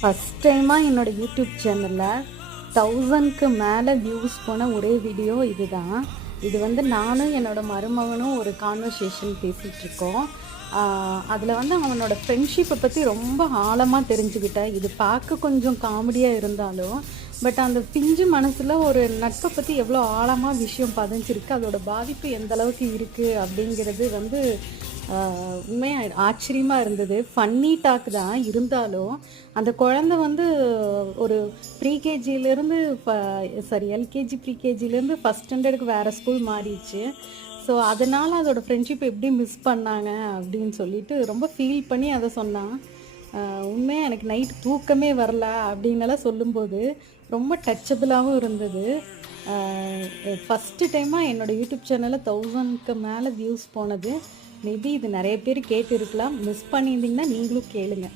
First டைமாக என்னோடய YouTube சேனலில் 1000க்கு மேலே வியூஸ் போன ஒரே வீடியோ இதுதான். இது வந்து நானும் என்னோடய மருமகனும் ஒரு கான்வர்சேஷன் பேசிகிட்ருக்கோம். அதில் வந்து அவனோட ஃப்ரெண்ட்ஷிப்பை பற்றி ரொம்ப ஆழமாக தெரிஞ்சுக்கிட்டேன். இது பார்க்க கொஞ்சம் காமெடியாக இருந்தாலும் பட் அந்த பிஞ்சு மனசில் ஒரு நட்பை பற்றி எவ்வளோ ஆழமாக விஷயம் பதிஞ்சிருக்கு, அதோட பாதிப்பு எந்த அளவுக்கு இருக்குது அப்படிங்கிறது வந்து உண்மையாக ஆச்சரியமாக இருந்தது. ஃபன்னி டாக் தான் இருந்தாலும் அந்த குழந்தை வந்து ஒரு ப்ரீகேஜிலேருந்து எல்கேஜி ப்ரீகேஜிலேருந்து ஃபஸ்ட் ஸ்டாண்டர்டுக்கு வேறு ஸ்கூல் மாறிடுச்சு. ஸோ அதனால் அதோடய ஃப்ரெண்ட்ஷிப் எப்படி மிஸ் பண்ணாங்க அப்படின்னு சொல்லிட்டு ரொம்ப ஃபீல் பண்ணி அதை சொன்னான். உண்மையாக எனக்கு நைட்டு தூக்கமே வரல அப்படின்னலாம் சொல்லும்போது ரொம்ப டச்சபிளாகவும் இருந்தது. ஃபஸ்ட்டு டைமாக என்னோடய யூடியூப் சேனலில் 1000க்கு மேலே வியூஸ் போனது. மேபி இது நிறைய பேர் கேட்டு இருக்கலாம். மிஸ் பண்ணியிருந்தீங்கன்னா நீங்களும் கேளுங்கள்.